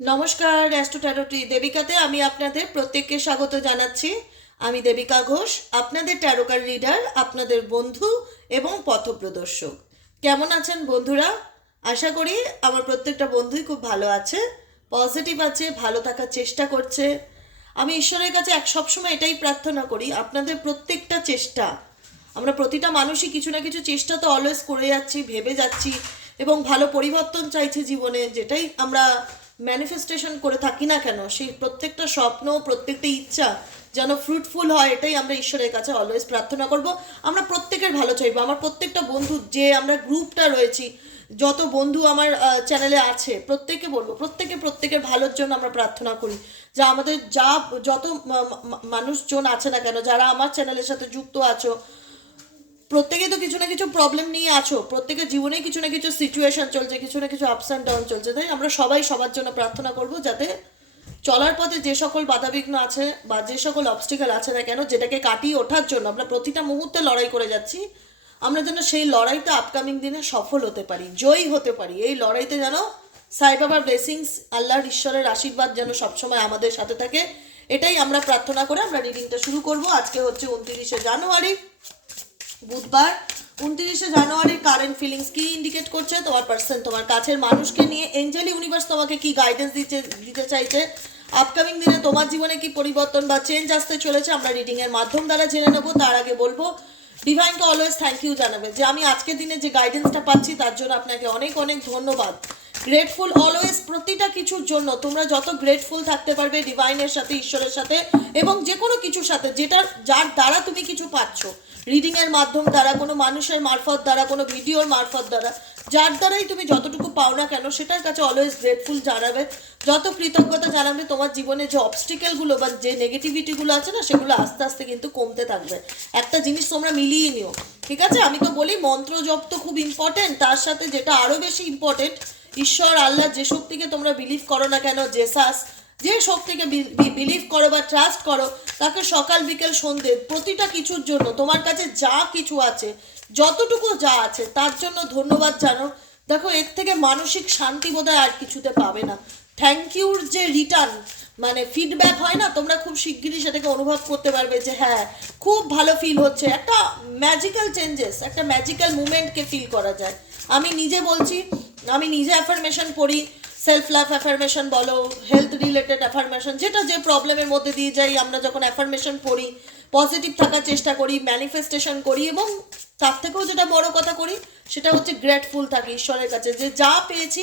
নমস্কার অ্যাস্ট্রো ট্যারোটি দেবিকাতে আমি আপনাদের প্রত্যেককে স্বাগত জানাচ্ছি। আমি দেবিকা ঘোষ, আপনাদের ট্যারোকার রিডার, আপনাদের বন্ধু এবং পথপ্রদর্শক। কেমন আছেন বন্ধুরা? আশা করি আমার প্রত্যেকটা বন্ধুই খুব ভালো আছে, পজিটিভ আছে, ভালো থাকার চেষ্টা করছে। আমি ঈশ্বরের কাছে এক সবসময় এটাই প্রার্থনা করি, আপনাদের প্রত্যেকটা চেষ্টা। আমরা প্রতিটা মানুষই কিছু না কিছু চেষ্টা তো অলওয়েজ করে যাচ্ছি, ভেবে যাচ্ছি এবং ভালো পরিবর্তন চাইছি জীবনে, যেটাই আমরা ম্যানিফেস্টেশন করে থাকি না কেন? সেই প্রত্যেকটা স্বপ্ন, প্রত্যেকটা ইচ্ছা যেন ফ্রুটফুল হয়, এটাই আমরা ঈশ্বরের কাছে অলওয়েজ প্রার্থনা করব। আমরা প্রত্যেকের ভালো চাইব। আমার প্রত্যেকটা বন্ধু, যে আমরা গ্রুপটা রয়েছি, যত বন্ধু আমার চ্যানেলে আছে, প্রত্যেকে বলব, প্রত্যেকে প্রত্যেকের ভালোর জন্য আমরা প্রার্থনা করি। যা আমাদের, যা, যত মানুষজন আছে না কেন, যারা আমার চ্যানেলের সাথে যুক্ত আছো প্রত্যেকে তো কিছু না কিছু প্রবলেম নিয়ে আছো। প্রত্যেকের জীবনে কিছু না কিছু সিচুয়েশন চলছে, কিছু না কিছু আপস অ্যান্ড ডাউন চলছে। তাই আমরা সবাই সবার জন্য প্রার্থনা করব যাতে চলার পথে যে সকল বাধাবিঘ্ন আছে বা যে সকল অবস্টিকাল আছে না কেন, যেটাকে কাটিয়ে ওঠার জন্য আমরা প্রতিটা মুহূর্তে লড়াই করে যাচ্ছি, আমরা যেন সেই লড়াইটা আপকামিং দিনে সফল হতে পারি, জয়ী হতে পারি। এই লড়াইতে যেন সাই বাবার ব্লেসিংস আল্লাহর ঈশ্বরের আশীর্বাদ যেন সবসময় আমাদের সাথে থাকে, এটাই আমরা প্রার্থনা করে আমরা রিডিংটা শুরু করব। আজকে হচ্ছে উনত্রিশে জানুয়ারি। বুধবার উনত্রিশে জানুয়ারির কারেন্ট ফিলিংস কি ইন্ডিকেট করছে? তোমার পার্সন তোমার কাছের মানুষকে নিয়ে এঞ্জেল ইউনিভার্স তোমাকে কি গাইডেন্স দিতে দিতে চাইছে? আপকামিং দিনে তোমার জীবনে কি পরিবর্তন বা চেঞ্জ আসতে চলেছে? আমরা রিডিং এর মাধ্যম দ্বারা জেনে নেব। তার আগে বলব ডিভাইনকে অলওয়েজ থ্যাংক ইউ জানাবে যে আমি আজকের দিনে যে গাইডেন্সটা পাচ্ছি, তার জন্য আপনাকে অনেক অনেক ধন্যবাদ। গ্রেটফুল অলওয়েজ প্রতিটা কিছুর জন্য, তোমরা যত গ্রেটফুল থাকতে পারবে ডিভাইনের সাথে, ঈশ্বরের সাথে এবং যে কোনো কিছুর সাথে যেটা যার দ্বারা তুমি কিছু পাচ্ছ। রিডিং এর মাধ্যম দ্বারা, কোনো মানুষের মারফত দ্বারা, কোনো ভিডিওর মারফত দ্বারা, যার দ্বারাই তুমি যতটুকু পাও না কেন, সেটার কাছে অলওয়েজ গ্রেটফুল জানাবে। যত কৃতজ্ঞতা জানাবে, তোমার জীবনে যে অবস্টিকেলগুলো বা যে নেগেটিভিটিগুলো আছে না, সেগুলো আস্তে আস্তে কিন্তু কমতে থাকবে। একটা জিনিস তোমরা মিলিয়ে নিও, ঠিক আছে? আমি তো বলি, মন্ত্র জপ তো খুব ইম্পর্টেন্ট তার সাথে যেটা আরও বেশি ইম্পর্টেন্ট ঈশ্বর, আল্লাহ যে শক্তিকে তোমরা বিলিভ করো না কেন জেসাস যে শক্তিকে বিলিভ করো বা ট্রাস্ট করো, তাকে সকাল, বিকেল, সন্ধে প্রতিটা কিছুর জন্য তোমার কাছে যা কিছু আছে, যতটুকু যা আছে, তার জন্য ধন্যবাদ জানো। দেখো, এর থেকে মানসিক শান্তি বোধহয় আর কিছুতে পাবে না। থ্যাংক ইউর যে রিটার্ন মানে ফিডব্যাক হয় না, তোমরা খুব শিগগিরই সেটাকে অনুভব করতে পারবে যে হ্যাঁ খুব ভালো ফিল হচ্ছে। একটা ম্যাজিক্যাল চেঞ্জেস একটা ম্যাজিক্যাল মুমেন্টকে ফিল করা যায়। আমি নিজে বলছি, আমি নিজে অ্যাফার্মেশন পড়ি সেলফ লাভ অ্যাফার্মেশন বলো হেলথ রিলেটেড অ্যাফার্মেশন যেটা যে প্রবলেমের মধ্যে দিয়ে যাই, আমরা যখন অ্যাফার্মেশন পড়ি পজিটিভ থাকার চেষ্টা করি ম্যানিফেস্টেশন করি এবং তার থেকেও যেটা বড় কথা করি, সেটা হচ্ছে গ্রেটফুল থাকি ঈশ্বরের কাছে। যে যা পেয়েছি,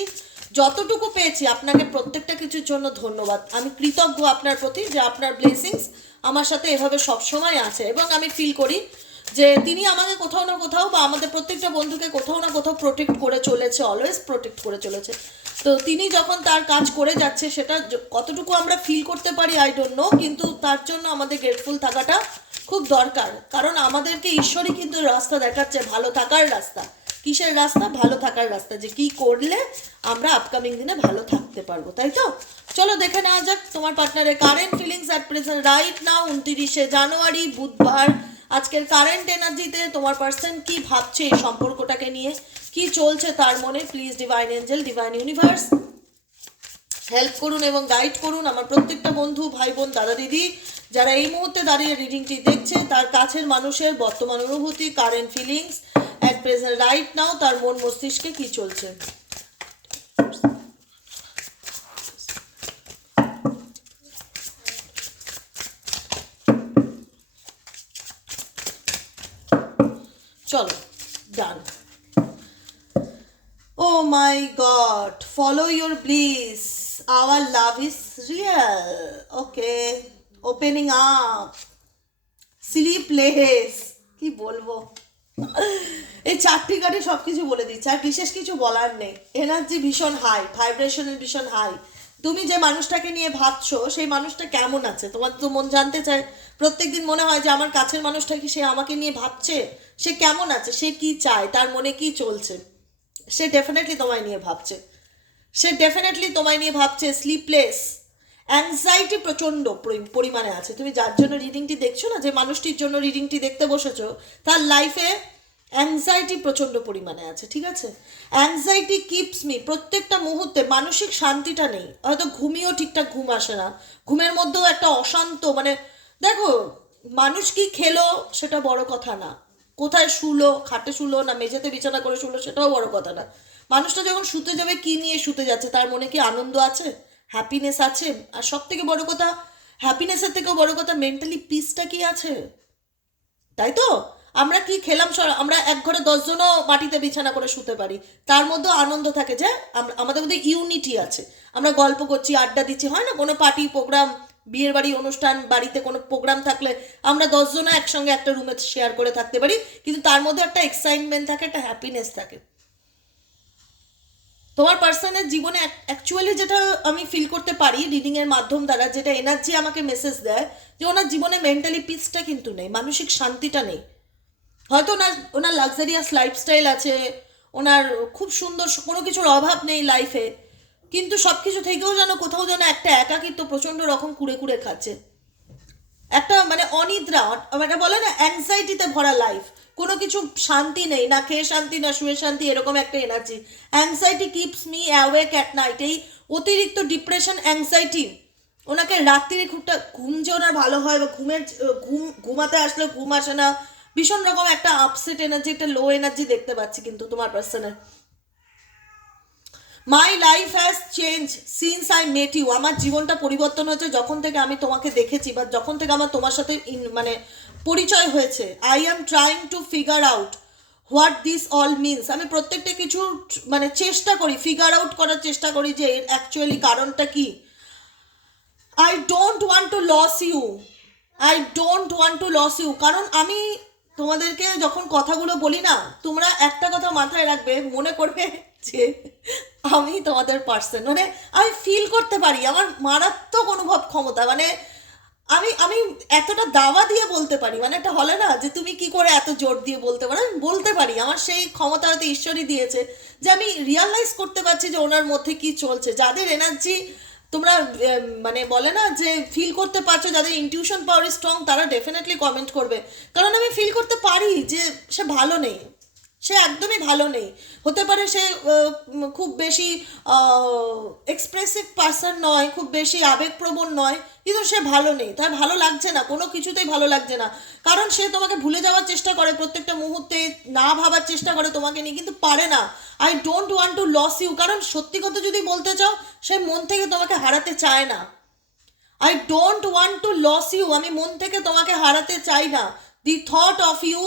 যতটুকু পেয়েছি, আপনাকে প্রত্যেকটা কিছুর জন্য ধন্যবাদ। আমি কৃতজ্ঞ আপনার প্রতি যে আপনার ব্লেসিংস আমার সাথে এভাবে সবসময় আছে এবং আমি ফিল করি যে তিনি আমাকে কোথাও না কোথাও বা আমাদের প্রত্যেকটা বন্ধুকে কোথাও না কোথাও প্রোটেক্ট করে চলেছে অলওয়েজ প্রোটেক্ট করে চলেছে। তো তিনি যখন তার কাজ করে যাচ্ছে, সেটা কতটুকু আমরা ফিল করতে পারি আই ডোন্ট নো কিন্তু তার জন্য আমাদের গ্রেটফুল থাকাটা খুব দরকার। কারণ আমাদেরকে ঈশ্বরই কিন্তু রাস্তা দেখাচ্ছে, ভালো থাকার রাস্তা। কিসের রাস্তা? ভালো থাকার রাস্তা, যে কি করলে আমরা আপকামিং দিনে ভালো থাকতে পারব, তাই তো? চলো দেখে নেওয়া যাক, তোমার পার্টনারের current feelings at present right now উনতিরিশে জানুয়ারি, বুধবার। আজকের কারেন্ট এনার্জিতে তোমার পার্সন কি ভাবছে এই সম্পর্কটাকে নিয়ে? কি চলছে তার মনে? Please divine angel divine universe help করুন এবং গাইড করুন আমার প্রত্যেকটা বন্ধু, ভাই বোন, দাদা দিদি, যারা এই মুহূর্তে দাঁড়িয়ে রিডিংটি দেখছে, তার কাছের মানুষের বর্তমান অনুভূতি current feelings at present right now তার মন মস্তিষ্কে কি চলছে? চলো ডান Oh God follow your your our love love is okay opening up. Sleepless. কি বলব? এই চারটি কার্ডে সব কিছু বলে দিচ্ছে। আর বিশেষ কিছু বলার নেই। এনার্জি ভীষণ হাই ভাইব্রেশনের ভীষণ হাই তুমি যে মানুষটাকে নিয়ে ভাবছ, সেই মানুষটা কেমন আছে? তোমার তো মন জানতে চায়। প্রত্যেকদিন মনে হয় যে আমার কাছের মানুষটা কি সে আমাকে নিয়ে ভাবছে? সে কেমন আছে? সে কি চায়? তার মনে কি চলছে? সে ডেফিনেটলি তোমায় নিয়ে ভাবছে। সে ডেফিনেটলি তোমায় নিয়ে ভাবছে স্লিপলেস অ্যাংজাইটি প্রচণ্ড পরি- পরিমাণে আছে। তুমি যার জন্য রিডিংটি দেখছ না, যে মানুষটির জন্য রিডিংটি দেখতে বসেছো, তার লাইফে অ্যাংজাইটি প্রচণ্ড পরিমাণে আছে, ঠিক আছে? অ্যাংজাইটি কিপস মি প্রত্যেকটা মুহূর্তে মানসিক শান্তিটা নেই। হয়তো ঘুমিয়েও ঠিকঠাক ঘুম আসে না। ঘুমের মধ্যেও একটা অশান্ত মানে দেখো, মানুষ কি খেলো সেটা বড় কথা না। কোথায় শুলো, খাটে শুলো, না মেঝেতে বিছানা করে শুলো, সেটাও বড় কথা না। মানুষটা যখন শুতে যাবে, কি নিয়ে শুতে যাচ্ছে? তার মনে কি আনন্দ আছে? হ্যাপিনেস আছে? আর সব থেকে বড় কথা হ্যাপিনেসের থেকেও বড় কথা মেন্টালি পিসটা কি আছে? তাই তো? আমরা কি খেলাম আমরা এক ঘরে দশজনও মাটিতে বিছানা করে শুতে পারি। তার মধ্যেও আনন্দ থাকে যে আমাদের মধ্যে ইউনিটি আছে। আমরা গল্প করছি, আড্ডা দিচ্ছি, হয় না? কোনো পার্টি প্রোগ্রাম বিয়ের বাড়ি, অনুষ্ঠান, বাড়িতে কোনো প্রোগ্রাম থাকলে আমরা দশজনও একসঙ্গে একটা রুমে শেয়ার করে থাকতে পারি। কিন্তু তার মধ্যে একটা এক্সাইটমেন্ট থাকে, একটা হ্যাপিনেস থাকে। তোমার পার্সনের জীবনে অ্যাকচুয়ালি যেটা আমি ফিল করতে পারি রিডিংয়ের মাধ্যম দ্বারা, যেটা এনার্জি আমাকে মেসেজ দেয়, যে ওনার জীবনে মেন্টালি পিসটা কিন্তু নেই, মানসিক শান্তিটা নেই। হয়তো ওনার ওনার লাক্সারিয়াস লাইফস্টাইল আছে, ওনার খুব সুন্দর কোনো কিছুর অভাব নেই লাইফে কিন্তু সব কিছু থেকেও যেন কোথাও যেন একটা একাকিত্ব প্রচণ্ড রকম কুড়ে কুড়ে খাচ্ছে। একটা মানে অনিদ্রা মানে বলে না অ্যাংজাইটিতে ভরা লাইফ কোনো কিছু শান্তি নেই, না খেয়ে শান্তি, না শুয়ে শান্তি, এরকম একটা energy anxiety keeps me awake at night এই অতিরিক্ত ডিপ্রেশন অ্যাংজাইটি ওনাকে রাত্রিরে খুবটা ঘুম যে ওনার ভালো হয় বা ঘুমের, ঘুম, ঘুমাতে আসলে ঘুম আসে না। ভীষণ রকম একটা আপসেট এনার্জি একটা লো এনার্জি দেখতে পাচ্ছি কিন্তু তোমার পার্সনের my life has change since I met you আমার জীবনটা পরিবর্তন হয়েছে যখন থেকে আমি তোমাকে দেখেছি বা যখন থেকে আমার তোমার সাথে in- মানে পরিচয় হয়েছে। I am trying to figure out what this all means আমি প্রত্যেকটা কিছু মানে চেষ্টা করি ফিগার আউট করার চেষ্টা করি যে এর অ্যাকচুয়ালি কারণটা কি। I don't want to lose you I don't want to lose you কারণ আমি তোমাদেরকে যখন কথাগুলো বলি না, তোমরা একটা কথা মাথায় রাখবে, মনে করবে যে আমি তোমাদের পার্সন মানে আমি ফিল করতে পারি, আমার মারাত্মক অনুভব ক্ষমতা মানে আমি আমি এতটা দাওয়া দিয়ে বলতে পারি মানে একটা হলে না যে তুমি কি করে এত জোর দিয়ে বলতে পারো, আমি বলতে পারি, আমার সেই ক্ষমতা হয়তো ঈশ্বরই দিয়েছে, যে আমি রিয়ালাইজ করতে পারছি যে ওনার মধ্যে কি চলছে, যাদের এনার্জি তোমরা মানে বলে না যে ফিল করতে পারছ, যাদের ইনটিউশন পাওয়ার স্ট্রং তারা ডেফিনেটলি কমেন্ট করবে, কারণ আমি ফিল করতে পারি যে সে ভালো নেই। সে একদমই ভালো নেই। হতে পারে সে খুব বেশি এক্সপ্রেসিভ পার্সন নয়, খুব বেশি আবেগপ্রবণ নয়, কিন্তু সে ভালো নেই। তার ভালো লাগছে না, কোনো কিছুতেই ভালো লাগছে না। কারণ সে তোমাকে ভুলে যাওয়ার চেষ্টা করে, প্রত্যেকটা মুহূর্তে না ভাবার চেষ্টা করে তোমাকে নিয়ে, কিন্তু পারে না। I don't want to lose you কারণ সত্যি কথা যদি বলতে চাও, সে মন থেকে তোমাকে হারাতে চায় না। I don't want to lose you আমি মন থেকে তোমাকে হারাতে চাই না। The thought of you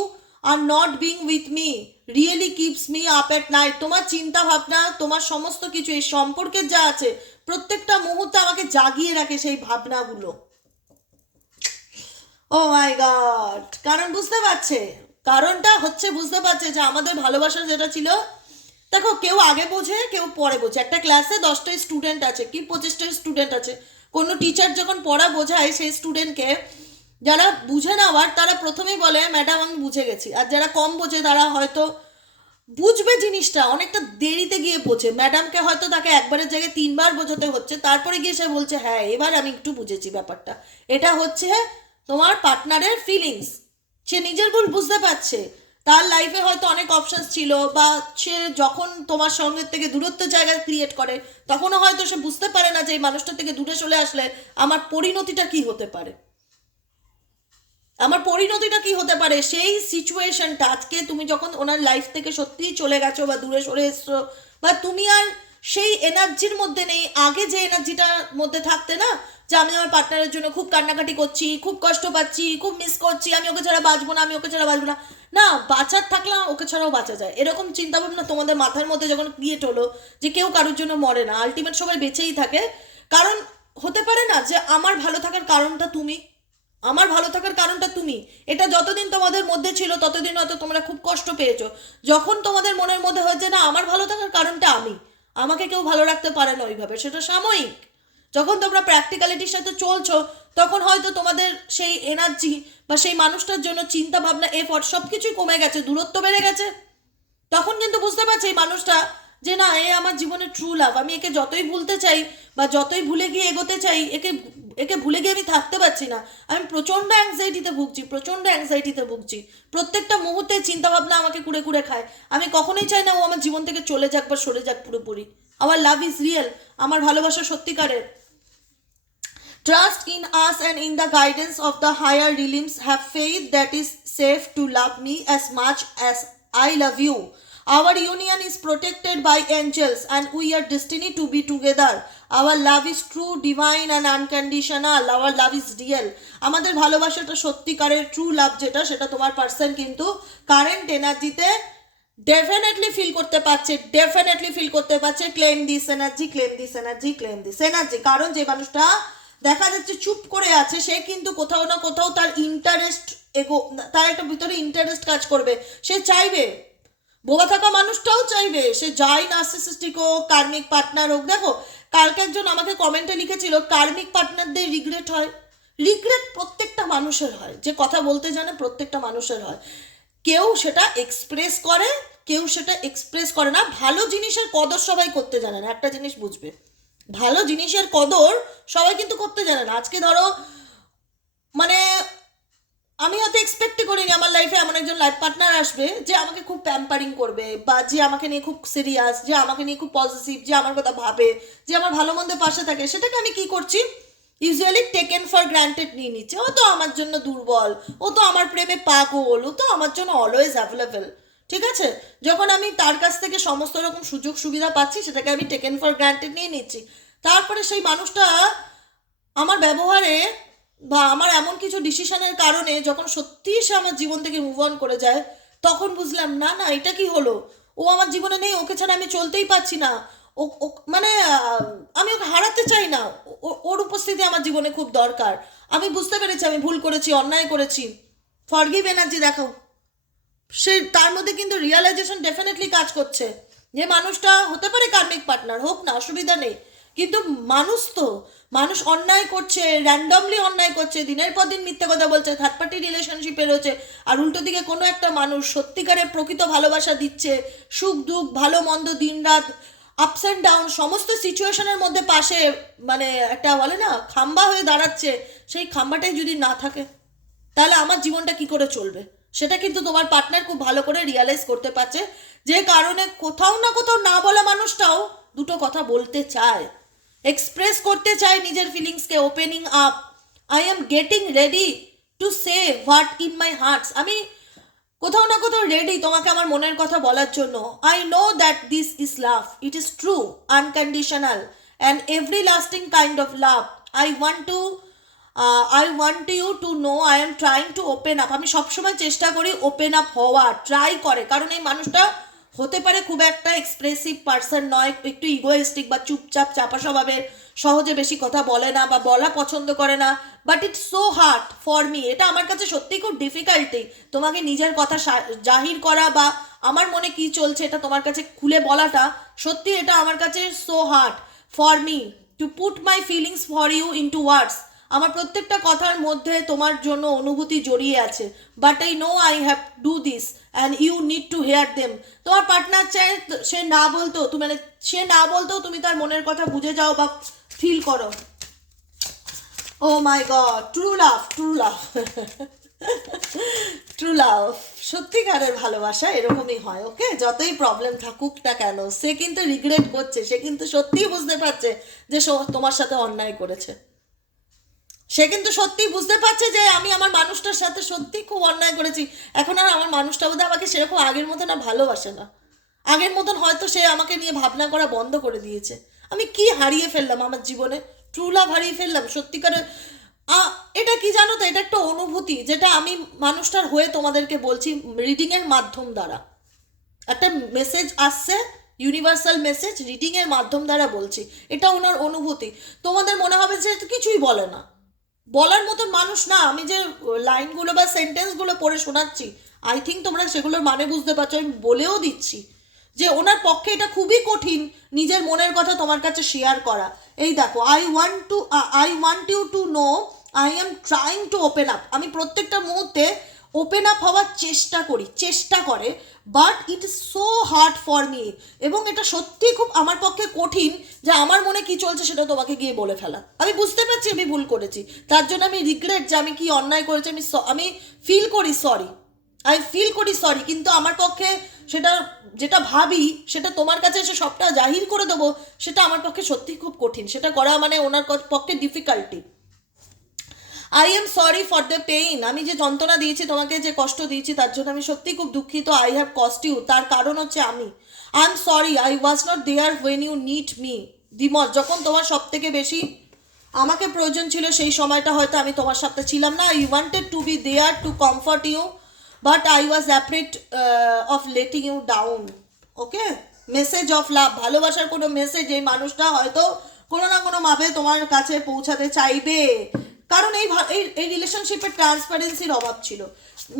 are not being with me really keeps me up at night তোমার চিন্তা ভাবনা তোমার সমস্ত কিছু, এই সম্পর্কের যা আছে, প্রত্যেকটা মুহূর্তে আমাকে জাগিয়ে রাখে সেই ভাবনাগুলো। ও মাই গড কারণ বুঝতে পারছে? কারণটা হচ্ছে বুঝতে পারছে যে আমাদের ভালোবাসা যেটা ছিল, দেখো, কেউ আগে বোঝে, কেউ পরে বোঝে। একটা ক্লাসে দশটা স্টুডেন্ট আছে, কি পঁচিশটা স্টুডেন্ট আছে। কোনো টিচার যখন পড়া বোঝায়, সেই স্টুডেন্টকে যারা বুঝে নেওয়ার তারা প্রথমেই বলে ম্যাডাম আমি বুঝে গেছি। আর যারা কম বোঝে, তারা হয়তো বুঝবে জিনিসটা, অনেকটা দেরিতে গিয়ে বোঝে। ম্যাডামকে হয়তো তাকে একবারের জায়গায় তিনবার বোঝাতে হচ্ছে, তারপরে গিয়ে সে বলছে হ্যাঁ এবার আমি একটু বুঝেছি ব্যাপারটা। এটা হচ্ছে তোমার পার্টনারের ফিলিংস সে নিজের ভুল বুঝতে পারছে। তার লাইফে হয়তো অনেক অপশনস ছিল, বা সে যখন তোমার সঙ্গে থেকে দূরত্ব জায়গা ক্রিয়েট করে, তখনও হয়তো সে বুঝতে পারে না যে এই মানুষটা থেকে দূরে চলে আসলে আমার পরিণতিটা কি হতে পারে। আমার পরিণতিটা কি হতে পারে? সেই সিচুয়েশনটা আজকে তুমি যখন ওনার লাইফ থেকে সত্যিই চলে গেছো বা দূরে সরে এসছো, বা তুমি আর সেই এনার্জির মধ্যে নেই, আগে যে এনার্জিটার মধ্যে থাকতে না, যে আমি আমার পার্টনারের জন্য খুব কান্নাকাটি করছি, খুব কষ্ট পাচ্ছি, খুব মিস করছি, আমি ওকে ছাড়া বাঁচবো না, আমি ওকে ছাড়া বাঁচবো না। না, বাঁচার থাকলে ওকে ছাড়াও বাঁচা যায়। এরকম চিন্তা ভাবনা তোমাদের মাথার মধ্যে যখন ক্রিয়েট হলো, যে কেউ কারোর জন্য মরে না আলটিমেট সবাই বেঁচেই থাকে। কারণ হতে পারে না যে আমার ভালো থাকার কারণটা তুমি আমার ভালো থাকার কারণটা তুমি। এটা যতদিন তোমাদের মধ্যে ছিল, ততদিন হয়তো তোমরা খুব কষ্ট পেয়েছ। যখন তোমাদের মনের মধ্যে হয়েছে, না, আমার ভালো থাকার কারণটা আমি। আমাকে কেউ ভালো রাখতে পারে না ওইভাবে। সেটা সাময়িক। যখন তোমরা প্র্যাকটিক্যালিটির সাথে চলছো, তখন হয়তো তোমাদের সেই এনার্জি বা সেই মানুষটার জন্য চিন্তা ভাবনা এফর্ট সব কিছুই কমে গেছে, দূরত্ব বেড়ে গেছে। তখন কিন্তু বুঝতে পারছি এই মানুষটা যে, না, এ আমার জীবনে ট্রু লাভ আমি একে যতই ভুলতে চাই বা যতই ভুলে গিয়ে এগোতে চাই, একে একে ভুলে গিয়ে আমি থাকতে পারছি না। আমি প্রচণ্ড অ্যাংজাইটিতে ভুগছি, প্রচণ্ড অ্যাংজাইটিতে ভুগছি। প্রত্যেকটা মুহূর্তে চিন্তাভাবনা আমাকে কুড়ে কুড়ে খায়। আমি কখনোই চাই না ও আমার জীবন থেকে চলে যাক বা সরে যাক পুরোপুরি। আমার লাভ ইজ রিয়েল আমার ভালোবাসা সত্যিকারের। Trust in us and in the guidance of the higher realms have faith that is safe to love me as much as I love you our union is protected by angels and we are destiny to be together Our love is true divine and unconditional Our love is real. আমাদের ভালোবাসাটা সত্যিকারের true love যেটা, সেটা তোমার person কিন্তু current এনার্জিতে definitely feel করতে পারছে definitely feel করতে পারছে। Claim this energy claim this energy claim this energy কারণ যে মানুষটা দেখা যাচ্ছে চুপ করে আছে, সে কিন্তু কোথাও না কোথাও তার ইন্টারেস্ট এগো তার একটা ভিতরে ইন্টারেস্ট কাজ করবে। সে চাইবে, বোবা থাকা মানুষটাও চাইবে। সে যাই নার্সিসিস্টিক হোক কার্মিক পার্টনার হোক, দেখো কালকে একজন আমাকে কমেন্টে লিখেছিল, কার্মিক পার্টনারদের রিগ্রেট হয়। রিগ্রেট প্রত্যেকটা মানুষের হয়। যে কথা বলতে জানে প্রত্যেকটা মানুষের হয়। কেউ সেটা এক্সপ্রেস করে, কেউ সেটা এক্সপ্রেস করে না। ভালো জিনিসের কদর সবাই করতে জানে না। একটা জিনিস বুঝবে। ভালো জিনিসের কদর সবাই কিন্তু করতে জানে না। আজকে ধরো মানে আমি হয়তো এক্সপেক্টই করিনি আমার লাইফে এমন একজন লাইফ পার্টনার আসবে যে আমাকে খুব প্যাম্পারিং করবে বা যে আমাকে নিয়ে খুব সিরিয়াস যে আমাকে নিয়ে খুব পজিটিভ যে আমার কথা ভাবে, যে আমার ভালো মন্দ পাশে থাকে, সেটাকে আমি কি করছি? ইউজুয়ালি টেকেন ফর গ্রান্টেড নিয়ে নিচ্ছে। ও তো আমার জন্য দুর্বল, ও তো আমার প্রেমে পাগল, ও তো আমার জন্য অলওয়েজ অ্যাভেলেবেল ঠিক আছে? যখন আমি তার কাছ থেকে সমস্ত রকম সুযোগ সুবিধা পাচ্ছি, সেটাকে আমি টেকেন ফর গ্রান্টেড নিয়ে নিচ্ছি। তারপরে সেই মানুষটা আমার ব্যবহারে বা আমার এমন কিছু ডিসিশনের কারণে যখন সত্যিই সে আমার জীবন থেকে মুভ অন করে যায়, তখন বুঝলাম, না না, এটা কি হলো? ও আমার জীবনে নেই, ওকে ছাড়া আমি চলতেই পারছি না। ও মানে আমি ওকে হারাতে চাই না। ওর উপস্থিতি আমার জীবনে খুব দরকার। আমি বুঝতে পেরেছি, আমি ভুল করেছি, অন্যায় করেছি। ফরগিভ এনার্জি দেখাও। সে, তার মধ্যে কিন্তু রিয়েলাইজেশন ডেফিনেটলি কাজ করছে। যে মানুষটা হতে পারে কার্মিক পার্টনার হোক না, অসুবিধা নেই। কিন্তু মানুষ তো, মানুষ অন্যায় করছে র্যান্ডমলি অন্যায় করছে, দিনের পর দিন মিথ্যে কথা বলছে থার্ড পার্টি রিলেশনশিপে রয়েছে, আর উল্টো দিকে কোনো একটা মানুষ সত্যিকারের প্রকৃত ভালোবাসা দিচ্ছে, সুখ, দুঃখ, ভালো, মন্দ দিনরাত আপস অ্যান্ড ডাউন সমস্ত সিচুয়েশনের মধ্যে পাশে মানে একটা বলে না, খাম্বা হয়ে দাঁড়াচ্ছে, সেই খাম্বাটাই যদি না থাকে, তাহলে আমার জীবনটা কি করে চলবে? সেটা কিন্তু তোমার পার্টনার খুব ভালো করে রিয়ালাইজ করতে পারছে, যে কারণে কোথাও না কোথাও না বলা মানুষটাও দুটো কথা বলতে চায়। এক্সপ্রেস করতে চাই নিজের ফিলিংসকে opening up I am getting ready to say what in my hearts আমি কোথাও না কোথাও রেডি তোমাকে আমার মনের কথা বলার জন্য। I know that this is love it is true unconditional and every lasting kind of love I want to I want you to know I am trying to open up আমি সবসময় চেষ্টা করি ওপেন আপ হওয়ার try করে। কারণ এই মানুষটা হতে পারে খুব একটা এক্সপ্রেসিভ পার্সন নয়, একটু ইগোয়েস্টিক বা চুপচাপ চাপা স্বভাবের সহজে বেশি কথা বলে না বা বলা পছন্দ করে না but it's so hard for me এটা আমার কাছে সত্যিই খুব ডিফিকাল্টি তোমাকে নিজের কথা জাহির করা বা আমার মনে কি চলছে এটা তোমার কাছে খুলে বলাটা, সত্যি এটা আমার কাছে so hard for me to put my feelings for you into words আমার প্রত্যেকটা কথার মধ্যে তোমার জন্য অনুভূতি জড়িয়ে আছে। But I know I have do this and you need to hear them তোমার পার্টনার তো- সে না বলতো তুমি মানে সে না বলতেও তুমি তার মনের কথা বুঝে যাও বা ফিল করো। ও my God true love true love true love সত্যিকারের ভালোবাসা এরকমই হয় ওকে যতই প্রবলেম থাকুক না কেন, সে কিন্তু রিগ্রেট করছে, সে কিন্তু সত্যিই বুঝতে পারছে যে তোমার সাথে অন্যায় করেছে। সে কিন্তু সত্যি বুঝতে পারছে যে আমি আমার মানুষটার সাথে সত্যি খুব অন্যায় করেছি। এখন আর আমার মানুষটা বোধহয় আমাকে সেরকম আগের মতন আর ভালোবাসে না। আগের মতন হয়তো সে আমাকে নিয়ে ভাবনা করা বন্ধ করে দিয়েছে। আমি কি হারিয়ে ফেললাম আমার জীবনে? ট্রু লাভ হারিয়ে ফেললাম, সত্যিকারের এটা কি জানো তো? এটা একটা অনুভূতি যেটা আমি মানুষটার হয়ে তোমাদেরকে বলছি রিডিংয়ের মাধ্যম দ্বারা। একটা মেসেজ আসছে ইউনিভার্সাল মেসেজ রিডিং এর মাধ্যম দ্বারা বলছি। এটা ওনার অনুভূতি। তোমাদের মনে হবে যে কিছুই বলে না। বলার মতো মানুষ না। আমি যে লাইনগুলো বা সেন্টেন্সগুলো পড়ে শোনাচ্ছি আই থিঙ্ক তোমরা সেগুলোর মানে বুঝতে পারছ, আমি বলেও দিচ্ছি যে, ওনার পক্ষে এটা খুবই কঠিন নিজের মনের কথা তোমার কাছে শেয়ার করা। এই দেখো I want to I want you to know I am trying to open up আমি প্রত্যেকটা মুহূর্তে ওপেন আপ হওয়ার চেষ্টা করি, চেষ্টা করে but it is so hard for me এবং এটা সত্যি খুব আমার পক্ষে কঠিন যে আমার মনে কি চলছে সেটা তোমাকে গিয়ে বলে ফেলা। আমি বুঝতে পারছি আমি ভুল করেছি, তার জন্য আমি রিগ্রেট যে আমি কি অন্যায় করেছি, আমি আমি ফিল করি সরি আই ফিল করি সরি কিন্তু আমার পক্ষে সেটা যেটা ভাবি, সেটা তোমার কাছে এসে সবটা জাহির করে দেবো, সেটা আমার পক্ষে সত্যি খুব কঠিন, সেটা করা মানে ওনার পক্ষে difficulty I am sorry for the pain আমি যে যন্ত্রণা দিয়েছি, তোমাকে যে কষ্ট দিয়েছি, তার জন্য আমি সত্যি খুব দুঃখিত। আই হ্যাভ কস্ট ইউ তার কারণ হচ্ছে আমি। I am sorry I was not there when you need me দিমত যখন তোমার সব থেকে বেশি আমাকে প্রয়োজন ছিল, সেই সময়টা হয়তো আমি তোমার সাথে ছিলাম না। You wanted to be there to comfort you but I was afraid of letting you down okay message of love ভালোবাসার কোনো মেসেজ এই মানুষটা হয়তো কোনো না কোনো ভাবে তোমার কাছে পৌঁছাতে চাইবে। কারণ এই এই রিলেশনশিপের রিলেশনশিপে ট্রান্সপারেন্সির অভাব ছিল।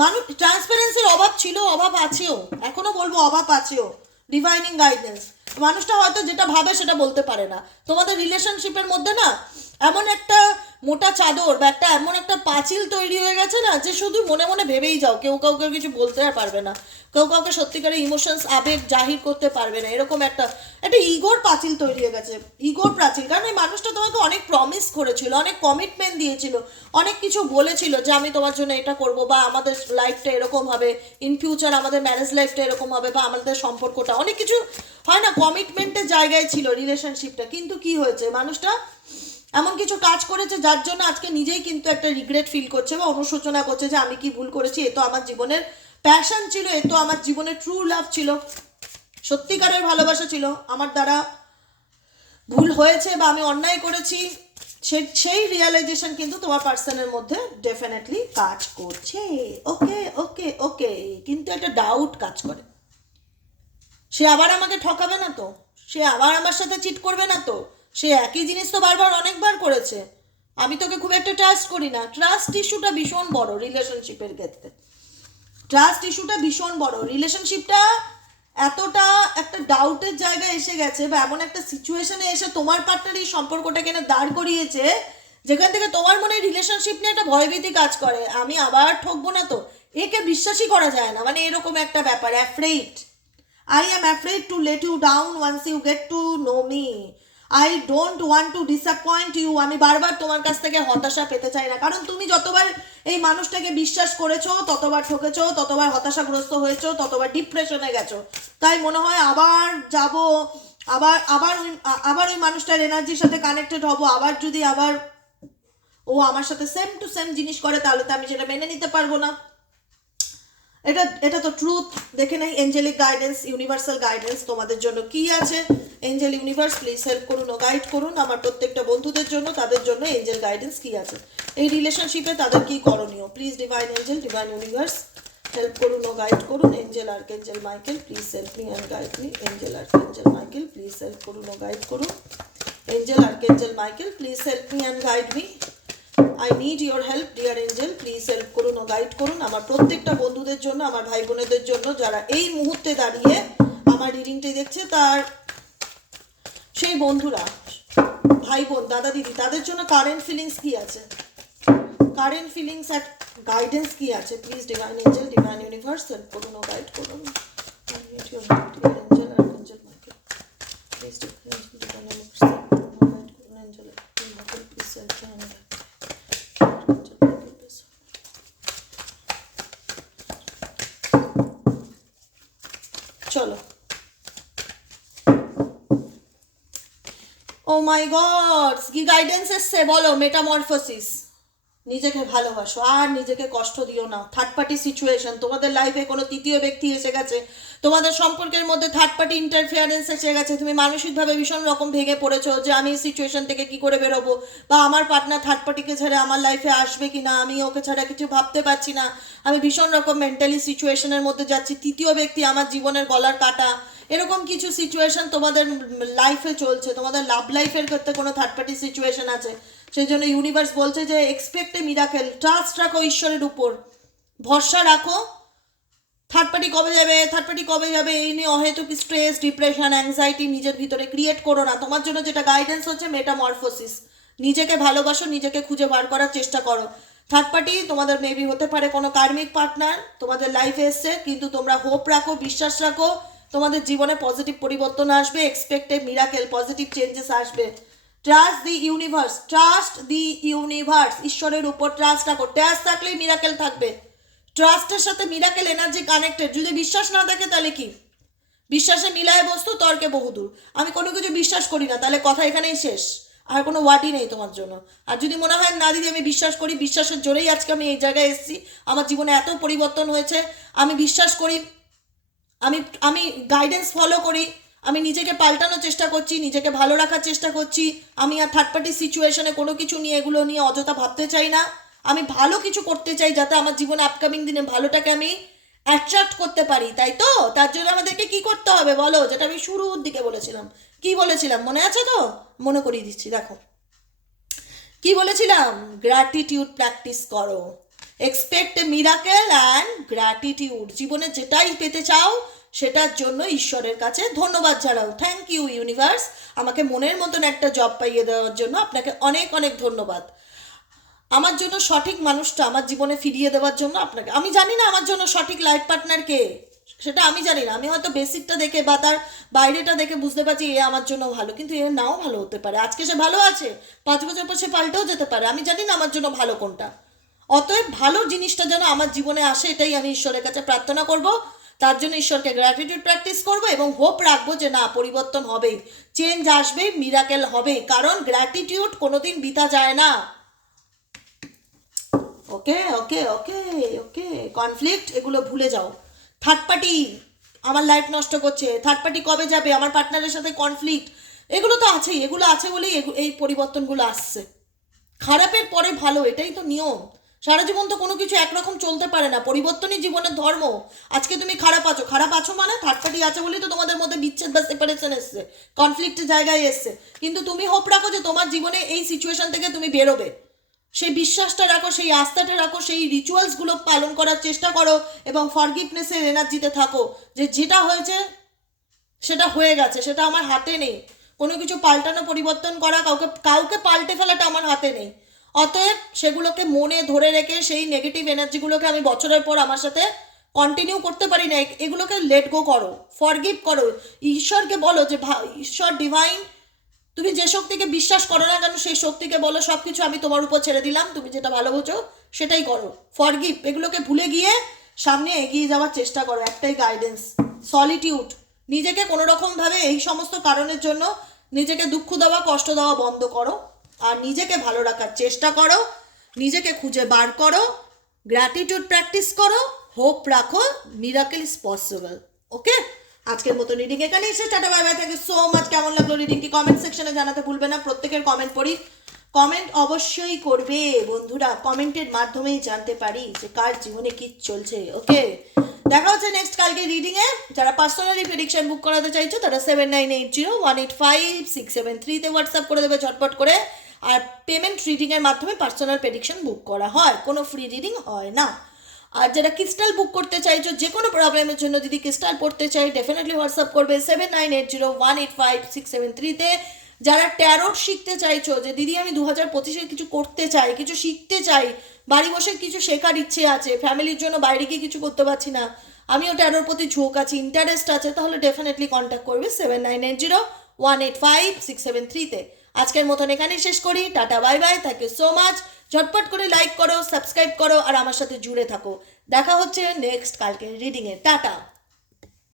মানুষ ট্রান্সপারেন্সির অভাব ছিল, অভাব আছেও। এখনও বলব অভাব আছেও। ডিভাইনিং গাইডেন্স মানুষটা হয়তো যেটা ভাবে সেটা বলতে পারে না। তোমাদের রিলেশনশিপের মধ্যে না এমন একটা মোটা চাদর বা একটা এমন একটা পাঁচিল তৈরি হয়ে গেছে না, যে শুধু মনে মনে ভেবেই যাও, কেউ কাউকে কিছু বলতে আর পারবে না। কেউ কাউকে সত্যিকারের ইমোশনস আবেগ জাহির করতে পারবে না, এরকম একটা একটা ইগোর পাঁচিল তৈরি হয়ে গেছে, ইগোর প্রাচীর কারণ এই মানুষটা তোমাকে অনেক প্রমিস করেছিল, অনেক কমিটমেন্ট দিয়েছিল, অনেক কিছু বলেছিল যে আমি তোমার জন্য এটা করব বা আমাদের লাইফটা এরকম হবে ইন ফিউচার আমাদের ম্যারেজ লাইফটা এরকম হবে বা আমাদের সম্পর্কটা, অনেক কিছু হয় না কমিটমেন্টের জায়গায় ছিল রিলেশনশিপটা কিন্তু কি হয়েছে? মানুষটা এমন কিছু কাজ করেছে যার জন্য আজকে নিজেই কিন্তু একটা রিগ্রেট ফিল করছে বা অনুশোচনা করছে যে আমি কি ভুল করেছি, এ তো আমার জীবনের প্যাশন ছিল, এ তো আমার জীবনের ট্রু লাভ ছিল। সত্যিকারের ভালোবাসা ছিল। আমার দ্বারা ভুল হয়েছে বা আমি অন্যায় করেছি, সে, সেই রিয়েলাইজেশন কিন্তু তোমার পার্সনের মধ্যে ডেফিনেটলি কাজ করছে। ওকে ওকে ওকে কিন্তু একটা ডাউট কাজ করে। সে আবার আমাকে ঠকাবে না তো? সে আবার আমার সাথে চিট করবে না তো? সে একই জিনিস তো বারবার অনেকবার করেছে। আমি তোকে খুব একটা ট্রাস্ট করি না। ট্রাস্ট ইস্যুটা ভীষণ বড় রিলেশনশিপের ক্ষেত্রে। ট্রাস্ট ইস্যুটা ভীষণ বড়। রিলেশনশিপটা এতটা একটা ডাউটের জায়গায় এসে গেছে বা এমন একটা সিচুয়েশনে এসে তোমার পার্টনার এই সম্পর্কটাকে না দাঁড় করিয়েছে, যেখান থেকে তোমার মনে রিলেশনশিপ নিয়ে একটা ভয়ভীতি কাজ করে। আমি আবার ঠকবো না তো? একে বিশ্বাসই করা যায় না। মানে এরকম একটা ব্যাপার afraid I am afraid to let you down once you get to know me. I don't want to disappoint you. আমি বারবার তোমার কাছ থেকে হতাশা পেতে চাই না কারণ তুমি যতবার এই মানুষটাকে বিশ্বাস করেছ, ততবার ঠকেছো, ততবার হতাশাগ্রস্ত হয়েছো, ততবার ডিপ্রেশনে গেছো তাই মনে হয় আবার যাব, আবার আবার ওই- আবার ওই মানুষটার এনার্জির সাথে কানেক্টেড হব আবার যদি আবার ও আমার সাথে সেম টু সেম জিনিস করে, তাহলে তো আমি সেটা মেনে নিতে পারব না এটা এটা তো ট্রুথ দেখে নেই এঞ্জেলিক গাইডেন্স ইউনিভার্সাল গাইডেন্স তোমাদের জন্য কি আছে? এঞ্জেল ইউনিভার্স প্লিজ হেল্প করুন গাইড করুন। আমার প্রত্যেকটা বন্ধুদের জন্য, তাদের জন্য এঞ্জেল গাইডেন্স কি আছে? এই রিলেশনশিপে তাদের কি করণীয়? Please divine angel divine universe help করুন ও গাইড করুন। Angel archangel Michael please help me and guide me angel archangel Michael please help করুন ও গাইড করুন। Angel archangel Michael please help me and guide me I need your help dear angel please help করুন ও guide করুন। আমার প্রত্যেকটা বন্ধুদের জন্য, আমার ভাই বোনেদের জন্য যারা এই মুহূর্তে দাঁড়িয়ে আমার রিডিংটি দেখছে, তার সেই বন্ধুরা ভাই বোন দাদা দিদি, তাদের জন্য কারেন্ট ফিলিংস কি আছে? কারেন্ট ফিলিংস অ্যাট গাইডেন্স কি আছে? Please divine angel divine universe help করুন ও গাইড করুন। মাই গড কি গাইডেন্স এসছে? বলো মেটামরফোসিস নিজেকে ভালোবাসো, আর নিজেকে কষ্ট দিও না। থার্ড পার্টি সিচুয়েশন তোমাদের লাইফে কোনো তৃতীয় ব্যক্তি এসে গেছে, তোমাদের সম্পর্কের মধ্যে থার্ড পার্টি ইন্টারফিয়ারেন্স এসে গেছে, তুমি মানসিকভাবে ভীষণ রকম ভেঙে পড়েছো যে আমি এই সিচুয়েশন থেকে কি করে বেরোবো? বা আমার পার্টনার থার্ড পার্টিকে ছেড়ে আমার লাইফে আসবে কি না আমি ওকে ছাড়া কিছু ভাবতে পারছি না। আমি ভীষণ রকম মেন্টালি সিচুয়েশনের মধ্যে যাচ্ছি। তৃতীয় ব্যক্তি আমার জীবনের গলার কাটা। এরকম কিছু সিচুয়েশন তোমাদের লাইফে চলছে। তোমাদের লাভ লাইফের ক্ষেত্রে কোনো থার্ড পার্টি সিচুয়েশন আছে। সেই জন্য ইউনিভার্স বলছে যে এক্সপেক্ট মিরাকেল ট্রাস্ট রাখো ঈশ্বরের উপর। ভরসা রাখো। থার্ড পার্টি কবে যাবে? থার্ড পার্টি কবে যাবে? এই নিয়ে অহেতুক স্ট্রেস ডিপ্রেশন অ্যাংজাইটি নিজের ভিতরে ক্রিয়েট করো না। তোমার জন্য যেটা গাইডেন্স হচ্ছে মেটামরফোসিস নিজেকে ভালোবাসো, নিজেকে খুঁজে বার করার চেষ্টা করো। থার্ড পার্টি তোমাদের মেবি হতে পারে কোনো কার্মিক পার্টনার তোমাদের লাইফে এসছে, কিন্তু তোমরা হোপ রাখো, বিশ্বাস রাখো তোমাদের জীবনে পজিটিভ পরিবর্তন আসবে এক্সপেক্টেড মিরাকেল পজিটিভ চেঞ্জেস আসবে। Trust the universe trust the universe ঈশ্বরের উপর ট্রাস্ট রাখো। ট্রাস্ট থাকলেই মিরাকেল থাকবে। ট্রাস্টের সাথে মিরাকেল এনার্জি কানেক্টেড যদি বিশ্বাস না থাকে তাহলে কি? বিশ্বাসে মিলায় বস্তু, তর্কে বহুদূর। আমি কোনো কিছু বিশ্বাস করি না, তাহলে কথা এখানেই শেষ। আর কোনো ওয়ার্ডই নেই তোমার জন্য। আর যদি মনে হয় না দিদি, আমি বিশ্বাস করি, বিশ্বাসের জোরেই আজকে আমি এই জায়গায় এসেছি। আমার জীবনে এত পরিবর্তন হয়েছে। আমি বিশ্বাস করি আমি আমি গাইডেন্স ফলো করি, আমি নিজেকে পাল্টানোর চেষ্টা করছি, নিজেকে ভালো রাখার চেষ্টা করছি, আমি আর থার্ড পার্টি সিচুয়েশনে কোনো কিছু নিয়ে, এগুলো নিয়ে অযথা ভাবতে চাই না। আমি ভালো কিছু করতে চাই যাতে আমার জীবনে আপকামিং দিনে ভালোটাকে আমি অ্যাট্রাক্ট করতে পারি, তাই তো? তার জন্য আমাদেরকে কি করতে হবে বলো? যেটা আমি শুরুর দিকে বলেছিলাম। কি বলেছিলাম? মনে আছে তো? মনে করিয়ে দিচ্ছি, দেখো। কি বলেছিলাম? গ্র্যাটিটিউড প্র্যাকটিস করো। এক্সপেক্ট মিরাকেল অ্যান্ড গ্র্যাটিটিউড জীবনে যেটাই পেতে চাও, সেটার জন্য ঈশ্বরের কাছে ধন্যবাদ জানাও। থ্যাংক ইউ ইউনিভার্স আমাকে মনের মতন একটা জব পাইয়ে দেওয়ার জন্য আপনাকে অনেক অনেক ধন্যবাদ। আমার জন্য সঠিক মানুষটা আমার জীবনে ফিরিয়ে দেওয়ার জন্য আপনাকে আমি জানি না আমার জন্য সঠিক লাইফ পার্টনার কে। সেটা আমি জানি না। আমি হয়তো বেসিকটা দেখে বা তার বাইরেটা দেখে বুঝতে পারছি এ আমার জন্য ভালো, কিন্তু এ নাও ভালো হতে পারে। আজকে সে ভালো আছে, পাঁচ বছর পর সে পাল্টেও যেতে পারে। আমি জানি না আমার জন্য ভালো কোনটা। অতএব ভালো জিনিসটা যেন আমার জীবনে আসে, এটাই আমি ঈশ্বরের কাছে প্রার্থনা করব। তার জন্য ঈশ্বরকে গ্র্যাটিটিউড প্র্যাকটিস করব এবং হোপ রাখব যে না, পরিবর্তন হবেই। চেঞ্জ আসবে মিরাকেল হবে কারণ গ্র্যাটিটিউড কোনোদিন বিতা যায় না। ওকে ওকে ওকে ওকে। কনফ্লিক্ট এগুলো ভুলে যাও। থার্ড পার্টি আমার লাইফ নষ্ট করছে। থার্ড পার্টি কবে যাবে? আমার পার্টনারের সাথে কনফ্লিক্ট এগুলো তো আছেই, এগুলো আছে বলেই এই পরিবর্তনগুলো আসছে। খারাপের পরে ভালো, এটাই তো নিয়ম। সারা জীবন তো কোনো কিছু একরকম চলতে পারে না। পরিবর্তনই জীবনের ধর্ম। আজকে তুমি খারাপ আছো। খারাপ আছো মানে থার্ড পার্টি আছে বলেই তো তোমাদের মধ্যে বিচ্ছেদ বা সেপারেশন এসছে। কনফ্লিক্টের জায়গায় এসছে। কিন্তু তুমি হোপ রাখো যে তোমার জীবনে এই সিচুয়েশন থেকে তুমি বেরোবে। সেই বিশ্বাসটা রাখো, সেই আস্থাটা রাখো, সেই রিচুয়ালসগুলো পালন করার চেষ্টা করো এবং ফরগিভনেসের এনার্জিতে থাকো যে যেটা হয়েছে সেটা হয়ে গেছে, সেটা আমার হাতে নেই। কোনো কিছু পাল্টানো, পরিবর্তন করা, কাউকে কাউকে পাল্টে ফেলাটা আমার হাতে নেই। অতএব সেগুলোকে মনে ধরে রেখে সেই নেগেটিভ এনার্জিগুলোকে আমি বছরের পর আমার সাথে কন্টিনিউ করতে পারি না। এগুলোকে লেট গো করো ফরগিভ করো। ঈশ্বরকে বলো যে ঈশ্বর ডিভাইন তুমি যে শক্তিকে বিশ্বাস করো না কেন, সেই শক্তিকে বলো সব কিছু আমি তোমার উপর ছেড়ে দিলাম, তুমি যেটা ভালো বোঝো, সেটাই করো। ফরগিভ এগুলোকে ভুলে গিয়ে সামনে এগিয়ে যাওয়ার চেষ্টা করো, একটাই গাইডেন্স সলিটিউড নিজেকে কোনো রকমভাবে এই সমস্ত কারণের জন্য নিজেকে দুঃখ দেওয়া, কষ্ট দেওয়া বন্ধ করো। আর নিজেকে ভালো রাখার চেষ্টা করো, নিজেকে খুঁজে বার করো গ্র্যাটিটিউড প্র্যাকটিস করো হোপ রাখো মিরাকেল ইজ পসিবল ওকে আজকের মতো রিডিং এখানে এসে tata bye bye thank you so much কেমন লাগল রিডিংটি কমেন্ট সেকশনে জানাতে ভুলবে না। প্রত্যেকের কমেন্ট পড়ি। কমেন্ট অবশ্যই করবে। বন্ধুরা কমেন্টের মাধ্যমেই জানতে পারি যে কার জীবনে কি চলছে। ওকে দেখা হচ্ছে নেক্সট কালকে রিডিং এ যারা পার্সোনালি প্রেডিকশন বুক করাতে চাইছো, তারা seven nine eight zero one eight five six seven থ্রিতে হোয়াটসঅ্যাপ করে দেবে ঝটপট করে। আর পেমেন্ট রিডিংয়ের মাধ্যমে পার্সোনাল প্রেডিকশন বুক করা হয়। কোনো ফ্রি রিডিং হয় না। আর যারা ক্রিস্টাল বুক করতে চাইছো, যে কোনো প্রবলেমের জন্য যদি ক্রিস্টাল পড়তে চাই ডেফিনেটলি হোয়াটসঅ্যাপ করবে seven nine eight zero one eight five six seven থ্রিতে যারা ট্যারোট শিখতে চাইছো, যে দিদি, আমি দু হাজার পঁচিশে কিছু করতে চাই, কিছু শিখতে চাই, বাড়ি বসে কিছু শেখার ইচ্ছে আছে, ফ্যামিলির জন্য বাইরে গিয়ে কিছু করতে পারছি না, আমিও ট্যারোর প্রতি ঝোঁক আছে ইন্টারেস্ট আছে, তাহলে ডেফিনেটলি কন্ট্যাক্ট করবে seven nine eight zero one eight five six seven থ্রিতে আজকের মতন এখানেই শেষ করি। Tata, bye bye thank you so much ঝটপট করে লাইক করো সাবস্ক্রাইব করো, আর আমার সাথে জুড়ে থাকো। দেখা হচ্ছে নেক্সট কালকে রিডিংয়ে টাটা।